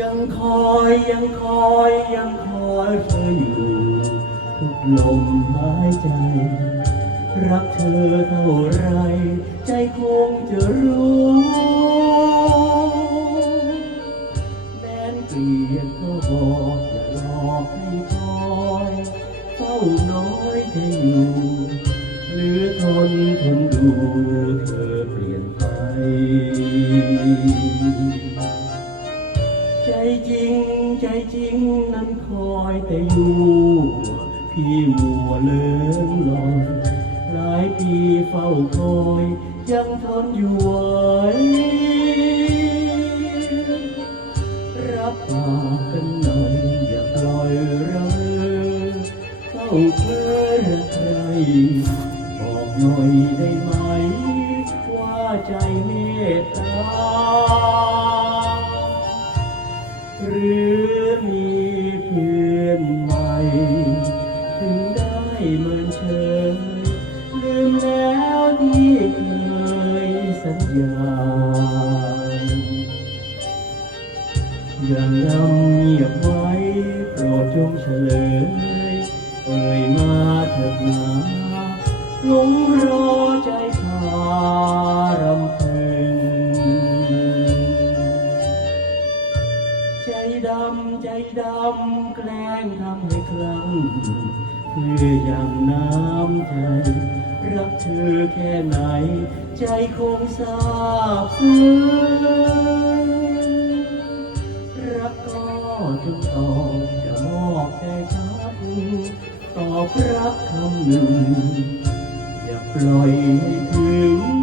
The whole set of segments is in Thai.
ยังคอยยังคอยยังคอยเธออยู่ ทุกลมหายใจ รักเธอเท่าไร ใจคงจะรู้แม้นเกลียดก็บอกอย่าหลอกให้คอยเฝ้าน้อยแค่อยู่เหลือทนทนดูเธอเปลี่ยนไป จริงใจจริงนั้นคอยแต่อยู่พี่มัวเลื่อนลอยหลายปีเฝ้าคอย ยังทนอยู่ไหวรับปากกันหน่อยอย่าปล่อยเรอเฝ้าเพ้อรักใครบอกหน่อยได้ไหม ว่าใจเมตตา เมือนเชยลืมแล้วที่เคยสัญญาอย่างงำเงียบไว้โปรดจงเฉลยเอ่ยมาเถิดนาหลงรอใจพารำพึงใจดำใจดำแกล้งทำให้คลั่ง เพื่ออย่างน้ำใจ รักเธอแค่ไหน ใจคงทราบซึ้งรักก็จงตอบจะมอบใจชัดตอบรักคำหนึ่ง อย่าปล่อยให้ถึง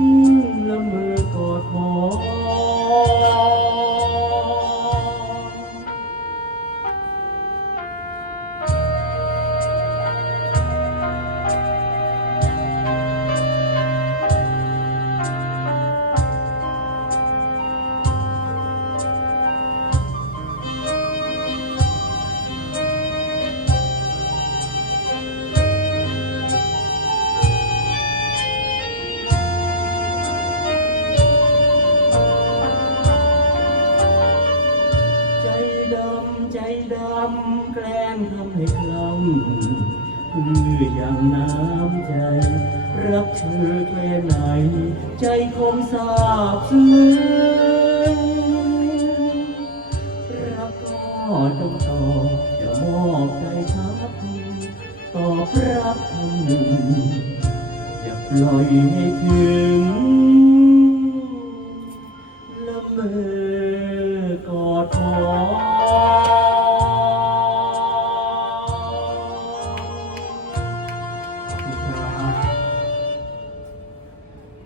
ใจดำแกล้งทำให้คล้ำเพื่ออย่างน้ำใจ รักเธอแค่ไหน ใจคงสาบซึ้งรักก็ต้องตอบจะมอบใจทักตอบรักคำหนึ่งอย่าปล่อยให้ถึงละเมอกอดขอ